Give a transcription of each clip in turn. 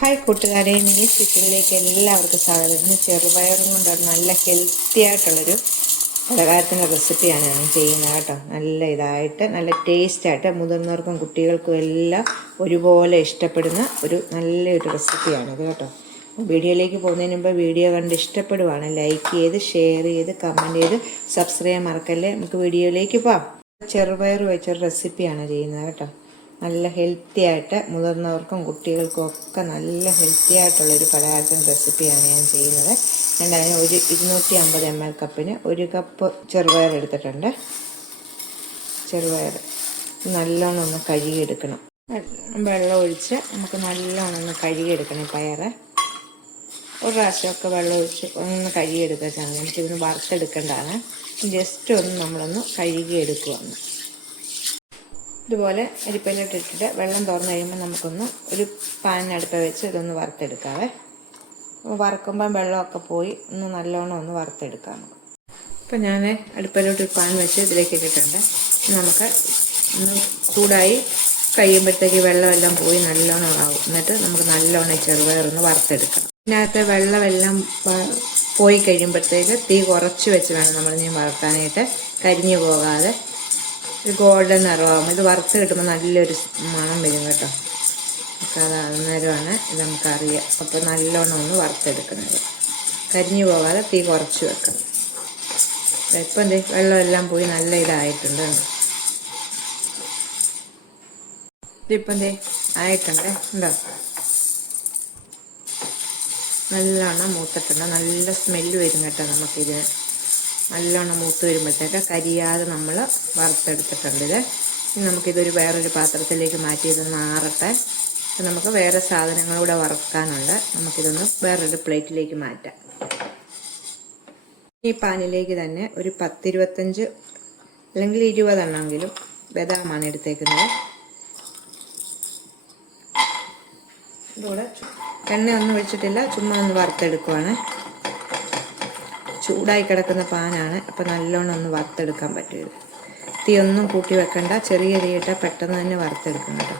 Hi കൂട്ടുകാരെ, മിനീസ് കിച്ചണിലേക്ക് എല്ലാവർക്കും സ്വാഗതം. ഇന്ന് ചെറുപയറും കൊണ്ടൊരു നല്ല ഹെൽത്തി ആയിട്ടുള്ളൊരു പലഹാരത്തിൻ്റെ റെസിപ്പിയാണ് ഞാൻ ചെയ്യുന്നത് കേട്ടോ. നല്ല ഇതായിട്ട് നല്ല ടേസ്റ്റായിട്ട് മുതിർന്നവർക്കും കുട്ടികൾക്കും എല്ലാം ഒരുപോലെ ഇഷ്ടപ്പെടുന്ന ഒരു നല്ലൊരു റെസിപ്പിയാണിത് കേട്ടോ. വീഡിയോയിലേക്ക് പോകുന്നതിന് മുമ്പ് വീഡിയോ കണ്ട് ഇഷ്ടപ്പെടുവാണ് ലൈക്ക് ചെയ്ത് ഷെയർ ചെയ്ത് കമൻറ്റ് ചെയ്ത് സബ്സ്ക്രൈബ് ചെയ്യാൻ മറക്കല്ലേ. നമുക്ക് വീഡിയോയിലേക്ക് പോവാം. ചെറുപയർ വെച്ചൊരു റെസിപ്പിയാണ് ചെയ്യുന്നത് കേട്ടോ. നല്ല ഹെൽത്തി ആയിട്ട് മുതിർന്നവർക്കും കുട്ടികൾക്കും ഒക്കെ നല്ല ഹെൽത്തി ആയിട്ടുള്ളൊരു പലഹാരത്തിൻ്റെ റെസിപ്പിയാണ് ഞാൻ ചെയ്യുന്നത്. അതിന് ഒരു 250 ml കപ്പിന് 1 കപ്പ് ചെറുപയർ എടുത്തിട്ടുണ്ട്. ചെറുപയർ നല്ലോണം ഒന്ന് കഴുകിയെടുക്കണം. വെള്ളം ഒഴിച്ച് നമുക്ക് നല്ലോണം ഒന്ന് കഴുകിയെടുക്കണം. പയറ് ഒരു പ്രാവശ്യമൊക്കെ വെള്ളം ഒഴിച്ച് ഒന്ന് കഴുകിയെടുക്കുക. നമുക്കിതിന് വറുത്തെടുക്കേണ്ടതാണ്. ജസ്റ്റ് ഒന്ന് നമ്മളൊന്ന് കഴുകിയെടുക്കുകയാണ്. ഇതുപോലെ അരിപ്പയിലോട്ടിട്ടിട്ട് വെള്ളം തുറന്ന് കഴിയുമ്പോൾ നമുക്കൊന്ന് ഒരു പാനിനടുപ്പ് വെച്ച് ഇതൊന്ന് വറുത്തെടുക്കാവേ. വറുക്കുമ്പം വെള്ളമൊക്കെ പോയി ഒന്ന് നല്ലോണം ഒന്ന് വറുത്തെടുക്കാം. ഇപ്പം ഞാൻ അടുപ്പിലോട്ട് ഒരു പാൻ വെച്ച് ഇതിലേക്ക് ഇട്ടിട്ടുണ്ട്. നമുക്ക് ഒന്ന് ചൂടായി കഴിയുമ്പോഴത്തേക്ക് വെള്ളമെല്ലാം പോയി നല്ലോണം ആവും. എന്നിട്ട് നമുക്ക് നല്ലോണം ചെറുപയറൊന്ന് വറുത്തെടുക്കാം. ഇതിനകത്ത് വെള്ളമെല്ലാം പോയി കഴിയുമ്പോഴത്തേക്ക് തീ കുറച്ച് വെച്ച് വേണം നമ്മളിനി വറുക്കാനായിട്ട്, കരിഞ്ഞു പോകാതെ ഒരു ഗോൾഡൻ നിറമാകും. ഇത് വറുത്ത് കിട്ടുമ്പോൾ നല്ലൊരു മണം വരും കേട്ടോ. നമുക്ക് അത് അന്നേരമാണ് ഇത് നമുക്കറിയാം. അപ്പോൾ നല്ലോണം ഒന്ന് വറുത്തെടുക്കുന്നത്, കരിഞ്ഞു പോകാതെ തീ കുറച്ച് വെക്കണം. ഇപ്പം എന്തേ വെള്ളമെല്ലാം പോയി നല്ല ഇതായിട്ടുണ്ട്. ഇതിപ്പം എന്തേ ആയിട്ടുണ്ട് ഉണ്ടോ. നല്ലോണം മൂത്തിട്ടുണ്ട്. നല്ല സ്മെല്ല് വരും കേട്ടോ. നമുക്കിത് നല്ലോണം മൂത്ത് വരുമ്പോഴത്തേക്ക് കരിയാതെ നമ്മൾ വറുത്തെടുത്തിട്ടുണ്ട്. ഇനി നമുക്കിതൊരു വേറൊരു പാത്രത്തിലേക്ക് മാറ്റി ഇതൊന്ന് ആറട്ടെ. നമുക്ക് വേറെ സാധനങ്ങളൂടെ വറുക്കാനുണ്ട്. നമുക്കിതൊന്ന് വേറൊരു പ്ലേറ്റിലേക്ക് മാറ്റാം. ഈ പാനിലേക്ക് തന്നെ ഒരു 10-25 അല്ലെങ്കിൽ 20 എണ്ണമെങ്കിലും ബദാമാണ് എടുത്തേക്കുന്നത്. ഇതോടെ എണ്ണയൊന്നും ഒഴിച്ചിട്ടില്ല, ചുമ്മാ ഒന്ന് വറുത്തെടുക്കുവാണ്. ചൂടായി കിടക്കുന്ന പാനാണ്. അപ്പം നല്ലോണം ഒന്ന് വറുത്തെടുക്കാൻ പറ്റും. തീ ഒന്നും കൂട്ടി വെക്കണ്ട, ചെറിയ തീയിട്ടാൽ പെട്ടെന്ന് തന്നെ വറുത്തെടുക്കണം കേട്ടോ.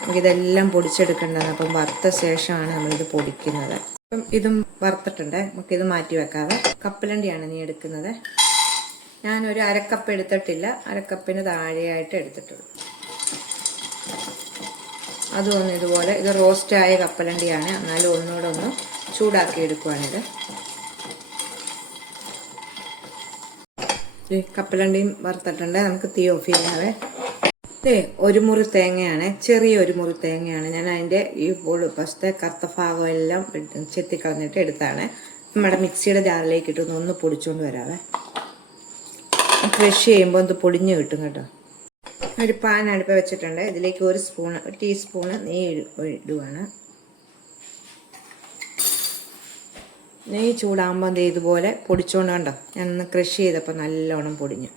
നമുക്കിതെല്ലാം പൊടിച്ചെടുക്കേണ്ടതാണ്. അപ്പം വറുത്ത ശേഷമാണ് നമ്മളിത് പൊടിക്കുന്നത്. അപ്പം ഇതും വറുത്തിട്ടുണ്ട്. നമുക്കിത് മാറ്റി വെക്കാതെ കപ്പലണ്ടിയാണ് നീ എടുക്കുന്നത്. ഞാനൊരു അരക്കപ്പ് എടുത്തിട്ടില്ല, അരക്കപ്പിന് താഴെയായിട്ട് എടുത്തിട്ടുള്ളൂ. അതും ഒന്ന് ഇതുപോലെ, ഇത് റോസ്റ്റായ കപ്പലണ്ടിയാണ്, എന്നാലും ഒന്നുകൂടെ ഒന്ന് ചൂടാക്കി എടുക്കുവാണിത്. കപ്പലണ്ടിയും വറുത്തിട്ടുണ്ട്. നമുക്ക് തീ ഓഫ് ചെയ്യാവേ. ഒരു മുറി തേങ്ങയാണ്, ചെറിയ ഒരു മുറി തേങ്ങയാണ്. ഞാൻ അതിൻ്റെ ഈ ഫസ്റ്റത്തെ കറുത്ത ഭാഗം എല്ലാം ചെത്തിക്കളഞ്ഞിട്ട് എടുത്താണ്. നമ്മുടെ മിക്സിയുടെ ജാറിലേക്ക് ഇട്ടൊന്ന് ഒന്ന് പൊടിച്ചുകൊണ്ട് വരാവേ. ക്രഷ് ചെയ്യുമ്പോൾ ഒന്ന് പൊടിഞ്ഞ് കിട്ടും കേട്ടോ. ഒരു പാൻ അടുപ്പ് വെച്ചിട്ടുണ്ട്. ഇതിലേക്ക് ഒരു ടീസ്പൂണ് നെയ്യ് ഇടുവാണ്. നെയ്യ് ചൂടാകുമ്പോൾ ഇതുപോലെ പൊടിച്ചുകൊണ്ട് കണ്ടോ. ഞാനൊന്ന് ക്രഷ് ചെയ്തപ്പോൾ നല്ലോണം പൊടിഞ്ഞു.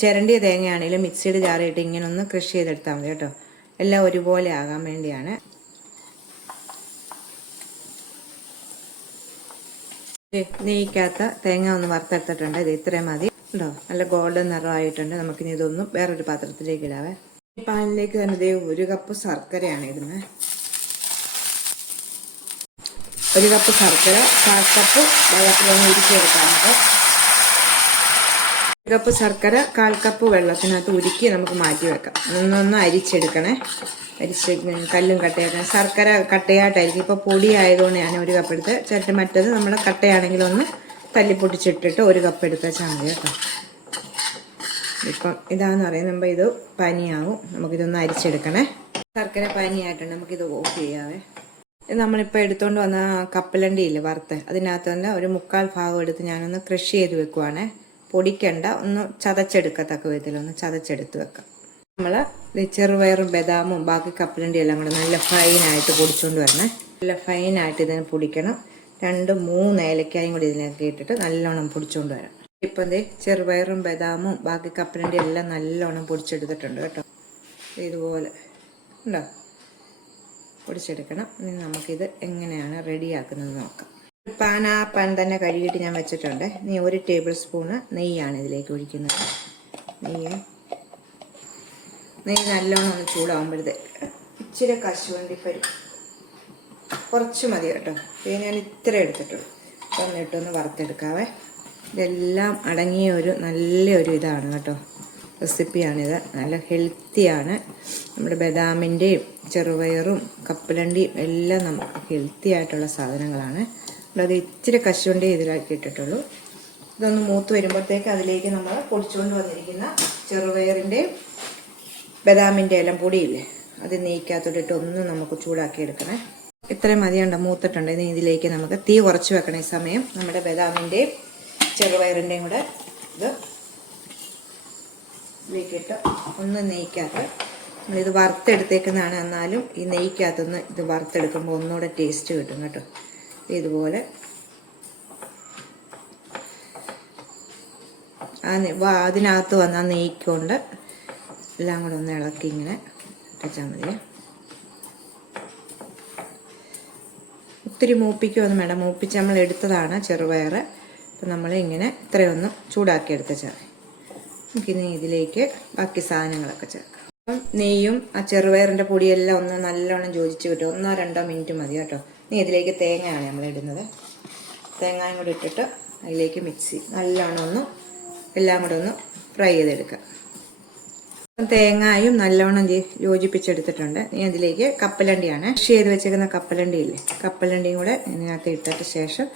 ചിരണ്ടിയ തേങ്ങയാണെങ്കിലും മിക്സിയുടെ ജാറിയിട്ട് ഇങ്ങനെ ഒന്ന് ക്രഷ് ചെയ്തെടുത്താൽ മതി കേട്ടോ. എല്ലാം ഒരുപോലെ ആകാൻ വേണ്ടിയാണ്. നെയ്ക്കകത്ത് തേങ്ങ ഒന്ന് വറുത്തെടുത്തിട്ടുണ്ട്. ഇത് ഇത്രയും മതി ഉണ്ടോ. നല്ല ഗോൾഡൻ നിറമായിട്ടുണ്ട്. നമുക്കിനി ഇതൊന്നും വേറൊരു പാത്രത്തിലേക്ക് ഇടാവേ. ഈ പാനിലേക്ക് തന്നെ 1 കപ്പ് ശർക്കരയാണ് ഇടുന്നത്. 1 കപ്പ് ശർക്കര 1/4 കപ്പ് വെള്ളത്തിലൊന്ന് ഉരുക്കിയെടുക്കാറുണ്ട്. 1 കപ്പ് ശർക്കര 1/4 കപ്പ് വെള്ളത്തിനകത്ത് ഉരുക്കി നമുക്ക് മാറ്റി വെക്കാം. ഒന്നൊന്ന് അരിച്ചെടുക്കണേ. കല്ലും കട്ടയാക്കണം. ശർക്കര കട്ടയായിട്ടായിരിക്കും. ഇപ്പോൾ പൊടി ആയതുകൊണ്ട് ഞാൻ 1 കപ്പ് എടുത്ത് ചേട്ടൻ, മറ്റത് നമ്മൾ കട്ടയാണെങ്കിൽ ഒന്ന് തല്ലിപ്പൊട്ടിച്ചിട്ടിട്ട് 1 കപ്പ് എടുത്ത് വെച്ചാൽ മതി കേട്ടോ. ഇപ്പം ഇതാന്ന് പറയുമ്പോൾ ഇത് പനിയാവും. നമുക്കിതൊന്ന് അരിച്ചെടുക്കണേ. ശർക്കര പനിയായിട്ടുണ്ട്. നമുക്കിത് ഓഫ് ചെയ്യാവേ. നമ്മളിപ്പോൾ എടുത്തുകൊണ്ട് വന്ന കപ്പലണ്ടി ഇല്ലേ വറുത്ത്, അതിനകത്ത് തന്നെ ഒരു 1/4 ഭാഗം എടുത്ത് ഞാനൊന്ന് ക്രഷ് ചെയ്ത് വെക്കുവാണ്. പൊടിക്കണ്ട, ഒന്ന് ചതച്ചെടുക്കത്തക്ക വിധത്തിലൊന്ന് ചതച്ചെടുത്ത് വെക്കാം. നമ്മൾ ചെറുപയറും ബദാമും ബാക്കി കപ്പലണ്ടി എല്ലാം കൂടെ നല്ല ഫൈനായിട്ട് പൊടിച്ചുകൊണ്ട് വരണേ. നല്ല ഫൈനായിട്ട് ഇതിനെ പൊടിക്കണം. 2-3 ഏലക്കായും കൂടി ഇതിനൊക്കെ ഇട്ടിട്ട് നല്ലോണം പൊടിച്ചുകൊണ്ട് വരാം. ഇപ്പം ചെറുപയറും ബദാമും ബാക്കി കപ്പലണ്ടി എല്ലാം നല്ലോണം പൊടിച്ചെടുത്തിട്ടുണ്ട് കേട്ടോ. ഇതുപോലെ ഉണ്ടോ, പൊടിച്ചെടുക്കണം. ഇനി നമുക്കിത് എങ്ങനെയാണ് റെഡിയാക്കുന്നത് നോക്കാം. പാൻ തന്നെ കഴുകിയിട്ട് ഞാൻ വെച്ചിട്ടുണ്ട്. 1 ടേബിൾ സ്പൂണ് നെയ്യാണ് ഇതിലേക്ക് ഒഴിക്കുന്നത്. നെയ്യ് നല്ലോണം ഒന്ന് ചൂടാകുമ്പോഴത്തേക്ക് ഇച്ചിരി കശുവണ്ടി പരിപ്പ് കുറച്ച് മതി കേട്ടോ. ഇത് ഞാൻ ഇത്ര എടുത്തിട്ടുള്ളൂ. ഇട്ടൊന്ന് വറുത്തെടുക്കാവേ. ഇതെല്ലാം അടങ്ങിയ ഒരു നല്ലൊരു ഇതാണ് കേട്ടോ, റെസിപ്പിയാണിത്. നല്ല ഹെൽത്തിയാണ്. നമ്മുടെ ബദാമിൻ്റെയും ചെറുപയറും കപ്പലണ്ടിയും എല്ലാം നമുക്ക് ഹെൽത്തി ആയിട്ടുള്ള സാധനങ്ങളാണ്. അത് ഇച്ചിരി കശുവണ്ടി ഇതിലാക്കി ഇട്ടിട്ടുള്ളൂ. ഇതൊന്ന് മൂത്ത് വരുമ്പോഴത്തേക്ക് അതിലേക്ക് നമ്മൾ പൊടിച്ചുകൊണ്ട് വന്നിരിക്കുന്ന ചെറുപയറിൻ്റെയും ബദാമിൻ്റെ എല്ലാം പൊടിയില്ലേ, അത് നെയ്ക്കകത്തോട്ടിട്ട് ഒന്ന് നമുക്ക് ചൂടാക്കി എടുക്കണേ. ഇത്രയും മതിയുണ്ടോ, മൂത്തിട്ടുണ്ട്. ഇനി ഇതിലേക്ക് നമുക്ക് തീ കുറച്ച് വെക്കണം. ഈ സമയം നമ്മുടെ ബദാമിൻ്റെയും ചെറുപയറിൻ്റെയും കൂടെ ഇത് ഇതിലേക്കിട്ട് ഒന്ന് നെയ്ക്കകത്ത് നമ്മളിത് വറുത്തെടുത്തേക്കുന്നതാണ്. എന്നാലും ഈ നെയ്ക്കകത്തുനിന്ന് ഇത് വറുത്തെടുക്കുമ്പോൾ ഒന്നുകൂടെ ടേസ്റ്റ് കിട്ടും കേട്ടോ. ഇതുപോലെ അതിനകത്ത് വന്ന നെയ്ക്കൊണ്ട് എല്ലാം കൂടെ ഒന്ന് ഇളക്കി ഇങ്ങനെ ഇട്ടാൽ മതി. ഒത്തിരി മൂപ്പിക്കൊന്നും വേണ്ട. മൂപ്പിച്ച് നമ്മൾ എടുത്തതാണ് ചെറുപയർ. അപ്പം നമ്മൾ ഇങ്ങനെ ഇത്രയൊന്ന് ചൂടാക്കി എടുത്താൽ മതി. നമുക്കിനി ഇതിലേക്ക് ബാക്കി സാധനങ്ങളൊക്കെ ചേർക്കാം. അപ്പം നെയ്യും ആ ചെറുപയറിൻ്റെ പൊടിയെല്ലാം ഒന്ന് നല്ലോണം യോജിച്ച് കിട്ടും. 1-2 മിനിറ്റ് മതി കേട്ടോ. ഇനി ഇതിലേക്ക് തേങ്ങയാണ് നമ്മൾ ഇടുന്നത്. തേങ്ങയും കൂടി ഇട്ടിട്ട് അതിലേക്ക് മിക്സ് നല്ലോണം ഒന്ന് എല്ലാം കൂടെ ഒന്ന് ഫ്രൈ ചെയ്തെടുക്കാം. തേങ്ങയും നല്ലോണം യോജിപ്പിച്ചെടുത്തിട്ടുണ്ട്. ഇനി അതിലേക്ക് കപ്പലണ്ടിയാണ്, ചെയ്ത് വെച്ചേക്കുന്ന കപ്പലണ്ടി ഇല്ലേ, കപ്പലണ്ടിയും കൂടെ ഇതിനകത്ത് ഇട്ടിട്ട് ശേഷം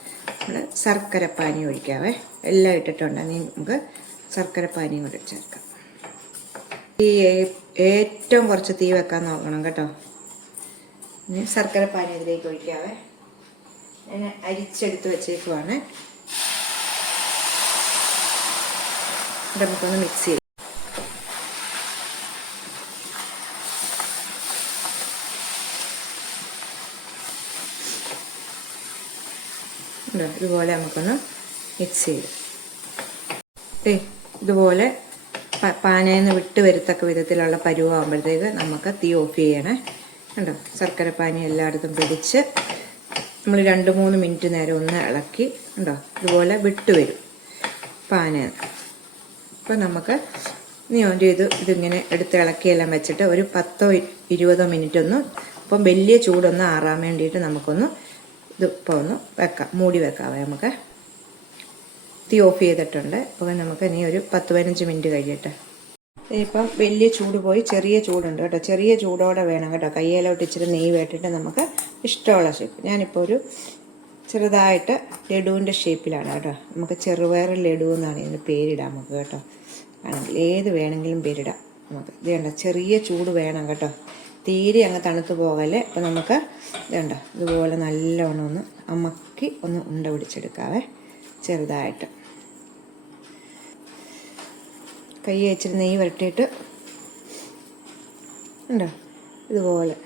നമ്മൾ ശർക്കര പാനി ഒഴിക്കാവേ. എല്ലാം ഇട്ടിട്ടുണ്ട്. ഇനി നമുക്ക് ശർക്കര പാനിയും കൂടെ ചേർക്കാം. ഈ ഏറ്റവും കുറച്ച് തീ വെക്കാൻ നോക്കണം കേട്ടോ. ഇനി ശർക്കര പാനി ഇതിലേക്ക് ഒഴിക്കാവേ. ഞാൻ അരിച്ചെടുത്ത് വെച്ചേക്കുവാണ്. നമുക്കൊന്ന് മിക്സ് ചെയ്യാം. ഇതുപോലെ നമുക്കൊന്ന് മിക്സ് ചെയ്ത് ഇതുപോലെ പാനയിൽ നിന്ന് വിട്ട് വരത്തക്ക വിധത്തിലുള്ള പരുവാകുമ്പോഴത്തേക്ക് നമുക്ക് തീ ഓഫ് ചെയ്യണേ. കണ്ടോ, ശർക്കര പാനി എല്ലായിടത്തും പിടിച്ച് നമ്മൾ 2-3 മിനിറ്റ് നേരം ഒന്ന് ഇളക്കി. കണ്ടോ, ഇതുപോലെ വിട്ട് വരും പാന. അപ്പം നമുക്ക് ഇനി ഇതിങ്ങനെ എടുത്ത് ഇളക്കിയെല്ലാം വെച്ചിട്ട് ഒരു 10-20 മിനിറ്റ് ഒന്ന്, അപ്പം വലിയ ചൂടൊന്ന് ആറാൻ വേണ്ടിയിട്ട് നമുക്കൊന്ന് ഇതിപ്പോൾ ഒന്ന് വെക്കാം, മൂടി വെക്കാവേ. നമുക്ക് തീ ഓഫ് ചെയ്തിട്ടുണ്ട്. അപ്പോൾ നമുക്ക് ഇനി ഒരു 10-15 മിനിറ്റ് കഴിയട്ടെ. ഇപ്പം വലിയ ചൂട് പോയി ചെറിയ ചൂടുണ്ട് കേട്ടോ. ചെറിയ ചൂടോടെ വേണം കേട്ടോ. കയ്യിലോട്ട് ഇച്ചിരി നെയ്യ് വേട്ടിട്ട് നമുക്ക് ഇഷ്ടമുള്ള ഷേപ്പ്. ഞാനിപ്പോൾ ഒരു ചെറുതായിട്ട് ലഡുവിൻ്റെ ഷേപ്പിലാണ് കേട്ടോ. നമുക്ക് ചെറുപയർ ലഡു എന്നാണ് ഇതിന് പേരിടാം നമുക്ക് കേട്ടോ. ആണെങ്കിൽ ഏത് വേണമെങ്കിലും പേരിടാം നമുക്ക്. ഇത് വേണ്ട, ചെറിയ ചൂട് വേണം കേട്ടോ, തീരെ അങ്ങ് തണുത്ത് പോകല്ലേ. അപ്പം നമുക്ക് വേണ്ട ഇതുപോലെ നല്ലോണം ഒന്ന് അമക്കി ഒന്ന് ഉണ്ട പിടിച്ചെടുക്കാവേ. ചെറുതായിട്ട് കൈ വെച്ചിട്ട് നെയ്യ് വരട്ടിയിട്ട് ഉണ്ടോ, ഇതുപോലെ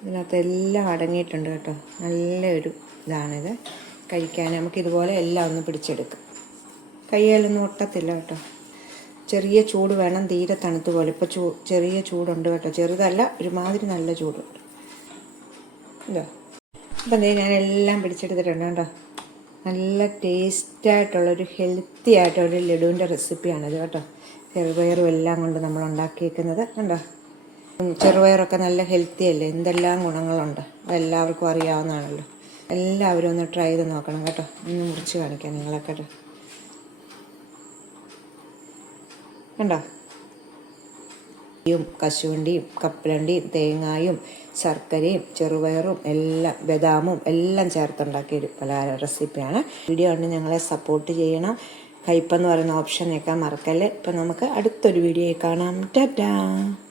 ഇതിനകത്ത് എല്ലാം അടങ്ങിയിട്ടുണ്ട് കേട്ടോ. നല്ലൊരു ഇതാണിത് കഴിക്കാൻ. നമുക്കിതുപോലെ എല്ലാം ഒന്ന് പിടിച്ചെടുക്കാം. കയ്യിലൊന്നും ഒട്ടത്തില്ല കേട്ടോ. ചെറിയ ചൂട് വേണം, തീരെ തണുത്ത് പോലെ. ഇപ്പോൾ ചെറിയ ചൂടുണ്ട് കേട്ടോ, ചെറുതല്ല, ഒരുമാതിരി നല്ല ചൂടുണ്ട്. ഇതോ അപ്പം ഞാൻ എല്ലാം പിടിച്ചെടുത്തിട്ടുണ്ട് കേട്ടോ. നല്ല ടേസ്റ്റായിട്ടുള്ളൊരു ഹെൽത്തി ആയിട്ടുള്ളൊരു ലഡുവിൻ്റെ റെസിപ്പിയാണിത് കേട്ടോ. ചെറുപയറും എല്ലാം കൊണ്ട് നമ്മൾ ഉണ്ടാക്കിയേക്കുന്നത് കണ്ടോ. ചെറുപയറൊക്കെ നല്ല ഹെൽത്തി അല്ലേ, എന്തെല്ലാം ഗുണങ്ങളുണ്ട്, അതെല്ലാവർക്കും അറിയാവുന്നതാണല്ലോ. എല്ലാവരും ഒന്ന് ട്രൈ ചെയ്ത് നോക്കണം കേട്ടോ. ഒന്ന് മുറിച്ച് കാണിക്കാം നിങ്ങളെ കേട്ടോ. കണ്ടോ, കശുവണ്ടിയും കപ്പലണ്ടിയും തേങ്ങായും ശർക്കരയും ചെറുപയറും എല്ലാം ബദാമും എല്ലാം ചേർത്തുണ്ടാക്കിയൊരു പലഹാര റെസിപ്പിയാണ്. വീഡിയോ കണ്ട് ഞങ്ങളെ സപ്പോർട്ട് ചെയ്യണം. കയ്പെന്ന് പറയുന്ന ഓപ്ഷൻ ഞെക്കാൻ മറക്കല്ലേ. ഇപ്പം നമുക്ക് അടുത്തൊരു വീഡിയോയിൽ കാണാം. ടാറ്റാ.